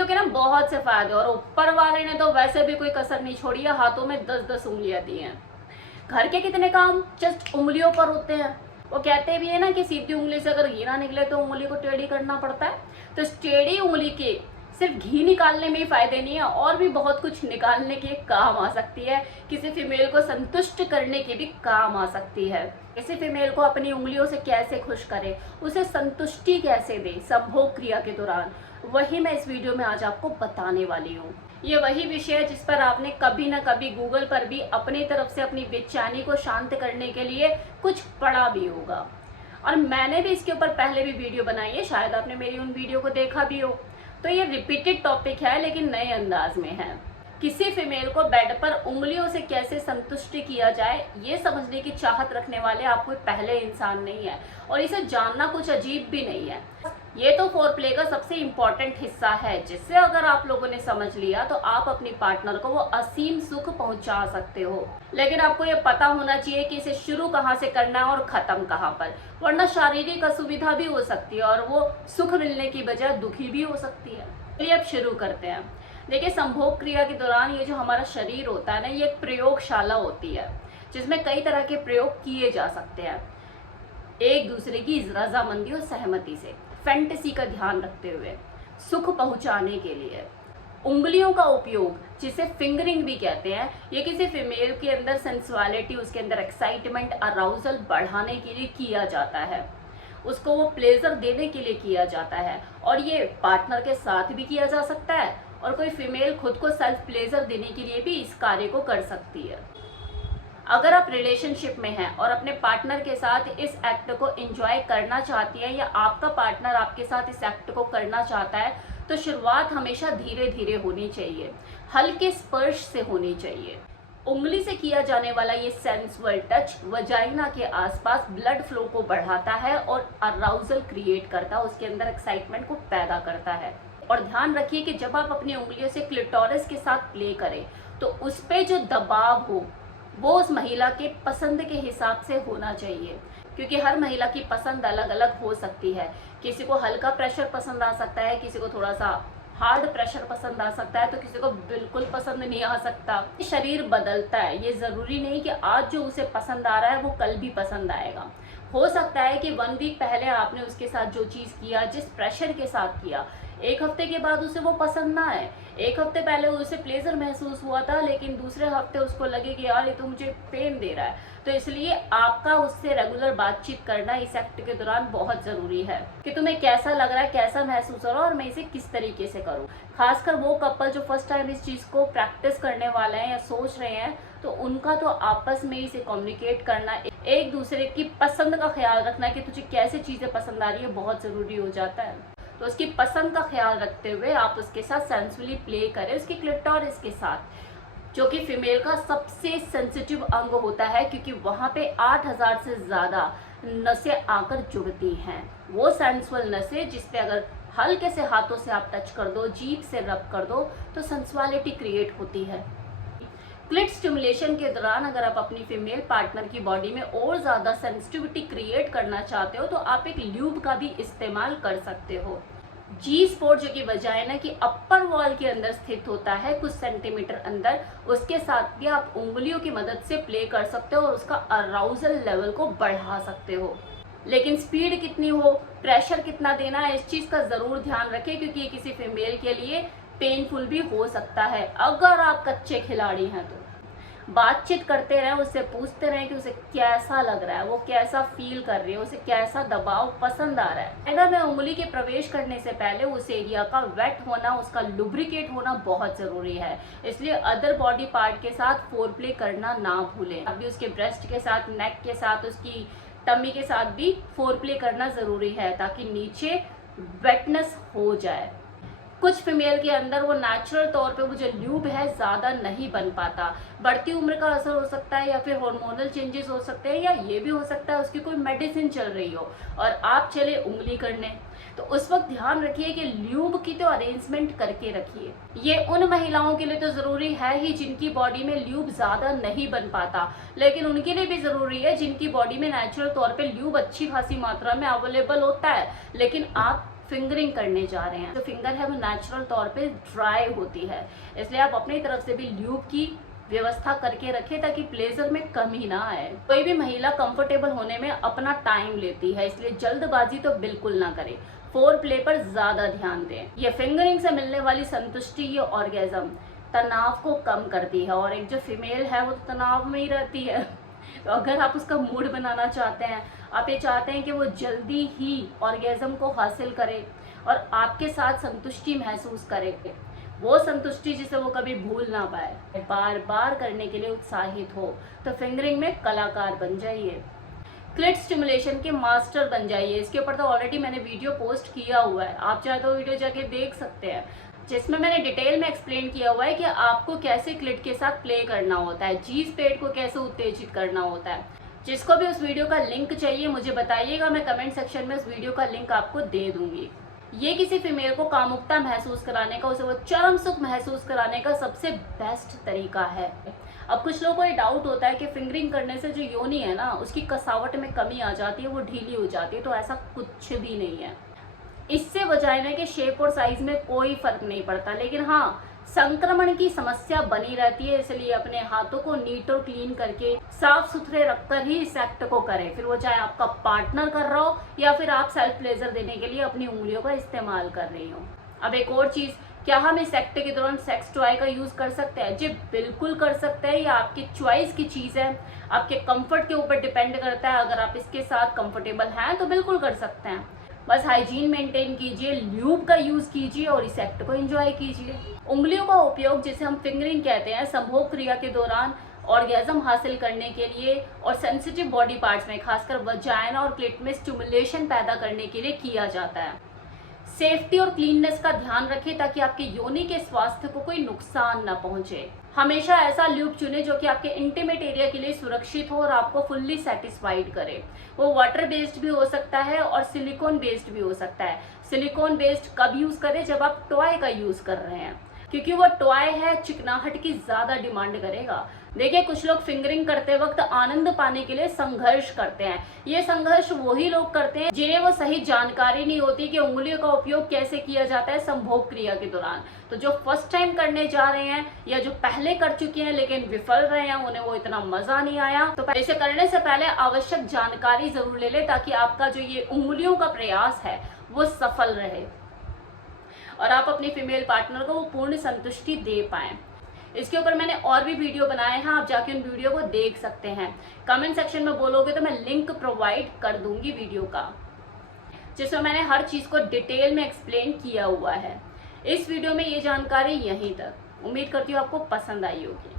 उंगलियों के ना बहुत से फायदे, और ऊपर वाले ने तो वैसे भी कोई कसर नहीं छोड़ी है, हाथों में 10-10 उंगलियां दी हैं। घर के कितने काम जस्ट उंगलियों पर होते हैं। वो कहते भी है ना कि सीधी उंगली से अगर घी ना निकले तो उंगली को टेढ़ी करना पड़ता है। तो इस टेढ़ी उंगली के सिर्फ घी निकालने में ही फायदे नहीं है, और भी बहुत कुछ निकालने के काम आ सकती है। किसी फीमेल को संतुष्ट करने के भी काम आ सकती है। किसी फीमेल को अपनी उंगलियों से कैसे खुश करे, उसे संतुष्टि कैसे दे संभोग क्रिया के दौरान, वही मैं इस वीडियो में आज आपको बताने वाली हूँ। ये वही विषय है जिस पर आपने कभी ना कभी गूगल पर भी अपनी तरफ से अपनी बेचैनी को शांत करने के लिए कुछ पढ़ा भी होगा, और मैंने भी इसके ऊपर पहले भी वीडियो बनाई है, शायद आपने मेरी उन वीडियो को देखा भी हो। तो ये रिपीटेड टॉपिक है लेकिन नए अंदाज में है। किसी फीमेल को बेड पर उंगलियों से कैसे संतुष्ट किया जाए, ये समझने की चाहत रखने वाले आप कोई पहले इंसान नहीं है, और इसे जानना कुछ अजीब भी नहीं है। ये तो फोरप्ले का सबसे इम्पोर्टेंट हिस्सा है, जिससे अगर आप लोगों ने समझ लिया तो आप अपनी पार्टनर को वो असीम सुख पहुंचा सकते हो। लेकिन आपको ये पता होना चाहिए कि इसे शुरू कहाँ से करना है और खत्म कहाँ पर, वरना शारीरिक असुविधा भी हो सकती है और वो सुख मिलने की बजाय दुखी भी हो सकती है। चलिए अब शुरू करते हैं। देखिए, संभोग क्रिया के दौरान ये जो हमारा शरीर होता है ना, ये एक प्रयोगशाला होती है जिसमें कई तरह के प्रयोग किए जा सकते हैं, एक दूसरे की रजामंदी और सहमति से, फैंटेसी का ध्यान रखते हुए, सुख पहुंचाने के लिए। उंगलियों का उपयोग, जिसे फिंगरिंग भी कहते हैं, ये किसी फीमेल के अंदर सेंसुअलिटी, उसके अंदर एक्साइटमेंट, अराउजल बढ़ाने के लिए किया जाता है, उसको वो प्लेजर देने के लिए किया जाता है, और ये पार्टनर के साथ भी किया जा सकता है, और कोई फीमेल खुद को सेल्फ प्लेजर देने के लिए भी इस कार्य को कर सकती है। अगर आप रिलेशनशिप में हैं और अपने पार्टनर के साथ इस एक्ट को एंजॉय करना चाहती हैं, या आपका पार्टनर आपके साथ इस एक्ट को करना चाहता है, तो शुरुआत हमेशा धीरे धीरे होनी चाहिए, हल्के स्पर्श से होनी चाहिए। उंगली से किया जाने वाला ये सेंसुअल टच वजाइना के आसपास ब्लड फ्लो को बढ़ाता है और अराउजल क्रिएट करता है, उसके अंदर एक्साइटमेंट को पैदा करता है। और ध्यान रखिए कि जब आप अपनी उंगलियों से क्लिटोरिस के साथ प्ले करें तो उस पे जो दबाव हो वो उस महिला के पसंद के हिसाब से होना चाहिए, क्योंकि हर महिला की पसंद अलग अलग हो सकती है। किसी को हल्का प्रेशर पसंद आ सकता है, किसी को थोड़ा सा हार्ड प्रेशर पसंद आ सकता है, तो किसी को बिल्कुल पसंद नहीं आ सकता। शरीर बदलता है, ये ज़रूरी नहीं कि आज जो उसे पसंद आ रहा है वो कल भी पसंद आएगा। हो सकता है कि 1 वीक पहले आपने उसके साथ जो चीज़ किया, जिस प्रेशर के साथ किया, 1 हफ्ते के बाद उसे वो पसंद ना आए। 1 हफ्ते पहले उसे प्लेजर महसूस हुआ था, लेकिन दूसरे हफ्ते उसको लगे कि यार ये तो मुझे पेन दे रहा है। तो इसलिए आपका उससे रेगुलर बातचीत करना इस एक्ट के दौरान बहुत ज़रूरी है कि तुम्हें कैसा लग रहा है, कैसा महसूस हो रहा है, और मैं इसे किस तरीके से करूँ। खासकर वो कपल जो फर्स्ट टाइम इस चीज़ को प्रैक्टिस करने वाले हैं या सोच रहे हैं, तो उनका तो आपस में ही इसे कम्युनिकेट करना, एक दूसरे की पसंद का ख्याल रखना कि तुझे कैसे चीज़ें पसंद आ रही है, बहुत ज़रूरी हो जाता है। तो उसकी पसंद का ख्याल रखते हुए आप उसके साथ सेंसुअली प्ले करें, उसकी क्लिटोरिस के साथ, जो कि फीमेल का सबसे सेंसिटिव अंग होता है, क्योंकि वहाँ पे 8000 से ज़्यादा नसें आकर जुड़ती हैं। वो सेंसुअल नसें जिस पे अगर हल्के से हाथों से आप टच कर दो, जीभ से रब कर दो, तो सेंसुअलिटी क्रिएट होती है। क्लिट स्टिमुलेशन के दौरान अगर आप अपनी फीमेल पार्टनर की बॉडी में और ज़्यादा सेंसिटिविटी क्रिएट करना चाहते हो, तो आप एक ल्यूब का भी इस्तेमाल कर सकते हो। जी स्पॉट जो कि वजाइना की अपर वॉल के अंदर स्थित होता है, कुछ सेंटीमीटर अंदर, उसके साथ भी आप उंगलियों की मदद से प्ले कर सकते हो और उसका अराउजल लेवल को बढ़ा सकते हो। लेकिन स्पीड कितनी हो, प्रेशर कितना देना है, इस चीज़ का ज़रूर ध्यान रखें, क्योंकि ये किसी फीमेल के लिए पेनफुल भी हो सकता है। अगर आप कच्चे खिलाड़ी हैं तो बातचीत करते रहें, उससे पूछते रहें कि उसे कैसा लग रहा है, वो कैसा फील कर रही है, उसे कैसा दबाव पसंद आ रहा है। अगर मैं उंगली के प्रवेश करने से पहले उस एरिया का वेट होना, उसका लुब्रिकेट होना बहुत ज़रूरी है, इसलिए अदर बॉडी पार्ट के साथ फोरप्ले करना ना भूलें। अभी उसके ब्रेस्ट के साथ, नेक के साथ, उसकी टमी के साथ भी फोरप्ले करना ज़रूरी है, ताकि नीचे वेटनेस हो जाए। कुछ फीमेल के अंदर वो नेचुरल तौर पे वो जो ल्यूब है ज़्यादा नहीं बन पाता, बढ़ती उम्र का असर हो सकता है, या फिर हार्मोनल चेंजेस हो सकते हैं, या ये भी हो सकता है उसकी कोई मेडिसिन चल रही हो और आप चले उंगली करने। तो उस वक्त ध्यान रखिए कि ल्यूब की तो अरेंजमेंट करके रखिए। ये उन महिलाओं के लिए तो ज़रूरी है ही जिनकी बॉडी में ल्यूब ज़्यादा नहीं बन पाता, लेकिन उनके लिए भी ज़रूरी है जिनकी बॉडी में नेचुरल तौर पर ल्यूब अच्छी खासी मात्रा में अवेलेबल होता है, लेकिन आप फिंगरिंग करने जा रहे हैं। जो फिंगर है वो नेचुरल तौर पे ड्राई होती है, इसलिए आप अपनी तरफ से भी ल्यूब की व्यवस्था करके रखें ताकि प्लेजर में कमी ना आए। कोई भी महिला कंफर्टेबल होने में अपना टाइम लेती है, इसलिए जल्दबाजी तो बिल्कुल ना करें। फोर प्ले पर ज्यादा ध्यान दें। ये फिंगरिंग से मिलने वाली संतुष्टि, ये ऑर्गेजम तनाव को कम करती है, और एक जो फीमेल है वो तो तनाव में ही रहती है। तो अगर आप उसका मूड बनाना चाहते हैं, आप ये चाहते हैं कि वो जल्दी ही ऑर्गेजम को हासिल करे और आपके साथ संतुष्टि महसूस करे, वो संतुष्टि जिसे वो कभी भूल ना पाए, बार बार करने के लिए उत्साहित हो, तो फिंगरिंग में कलाकार बन जाइए। क्लिट स्टिमुलेशन के मास्टर बन जाइए। इसके ऊपर तो ऑलरेडी मैंने वीडियो पोस्ट किया हुआ है, आप चाहे तो वीडियो जाके देख सकते हैं, जिसमें मैंने डिटेल में एक्सप्लेन किया हुआ है कि आपको कैसे क्लिट के साथ प्ले करना होता है, जी स्पेड को कैसे उत्तेजित करना होता है। जिसको भी उस वीडियो का लिंक चाहिए मुझे बताइएगा, मैं कमेंट सेक्शन में उस वीडियो का लिंक आपको दे दूंगी। ये किसी फीमेल को कामुकता महसूस कराने का, उसे वो चरम सुख महसूस कराने का सबसे बेस्ट तरीका है। अब कुछ लोगों को ये डाउट होता है कि फिंगरिंग करने से जो योनि है ना, उसकी कसावट में कमी आ जाती है, वो ढीली हो जाती है, तो ऐसा कुछ भी नहीं है। इससे वजाइना के शेप और साइज में कोई फर्क नहीं पड़ता, लेकिन हाँ संक्रमण की समस्या बनी रहती है, इसलिए अपने हाथों को नीट और क्लीन करके साफ सुथरे रखकर ही इस एक्ट को करें, फिर वो चाहे आपका पार्टनर कर रहा हो या फिर आप सेल्फ प्लेजर देने के लिए अपनी उंगलियों का इस्तेमाल कर रही हो। अब एक और चीज, क्या हम इस एक्ट के दौरान सेक्स टॉय का यूज कर सकते हैं? जी बिल्कुल कर सकते हैं, ये आपकी चॉइस की चीज है, आपके कंफर्ट के ऊपर डिपेंड करता है। अगर आप इसके साथ कंफर्टेबल हैं तो बिल्कुल कर सकते हैं, बस हाइजीन मेंटेन कीजिए, ल्यूब का यूज कीजिए और इस एक्ट को एंजॉय कीजिए। उंगलियों का उपयोग, जिसे हम फिंगरिंग कहते हैं, संभोग क्रिया के दौरान ऑर्गेजम हासिल करने के लिए और सेंसिटिव बॉडी पार्ट्स में, खासकर वजाइना और क्लिट में स्टिमुलेशन पैदा करने के लिए किया जाता है। सेफ्टी और क्लीननेस का ध्यान रखें ताकि आपके योनि के स्वास्थ्य को कोई नुकसान न पहुंचे। हमेशा ऐसा ल्यूब चुनें जो कि आपके इंटीमेट एरिया के लिए सुरक्षित हो और आपको फुल्ली सेटिस्फाइड करे। वो वाटर बेस्ड भी हो सकता है और सिलिकॉन बेस्ड भी हो सकता है। सिलिकॉन बेस्ड कब यूज करें? जब आप टॉय का यूज कर रहे हैं, क्योंकि वो टॉय है, चिकनाहट की ज्यादा डिमांड करेगा। देखिए कुछ लोग फिंगरिंग करते वक्त आनंद पाने के लिए संघर्ष करते हैं। ये संघर्ष वही लोग करते हैं जिन्हें वो सही जानकारी नहीं होती कि उंगलियों का उपयोग कैसे किया जाता है संभोग क्रिया के दौरान। तो जो फर्स्ट टाइम करने जा रहे हैं या जो पहले कर चुके हैं लेकिन विफल रहे हैं, उन्हें वो इतना मजा नहीं आया, तो इसे करने से पहले आवश्यक जानकारी जरूर ले ले ताकि आपका जो ये उंगलियों का प्रयास है वो सफल रहे और आप अपनी फीमेल पार्टनर को वो पूर्ण संतुष्टि दे पाएं। इसके ऊपर मैंने और भी वीडियो बनाए हैं, आप जाके उन वीडियो को देख सकते हैं। कमेंट सेक्शन में बोलोगे तो मैं लिंक प्रोवाइड कर दूंगी वीडियो का, जिसमें मैंने हर चीज को डिटेल में एक्सप्लेन किया हुआ है। इस वीडियो में ये जानकारी यहीं तक। उम्मीद करती हूँ आपको पसंद आई होगी।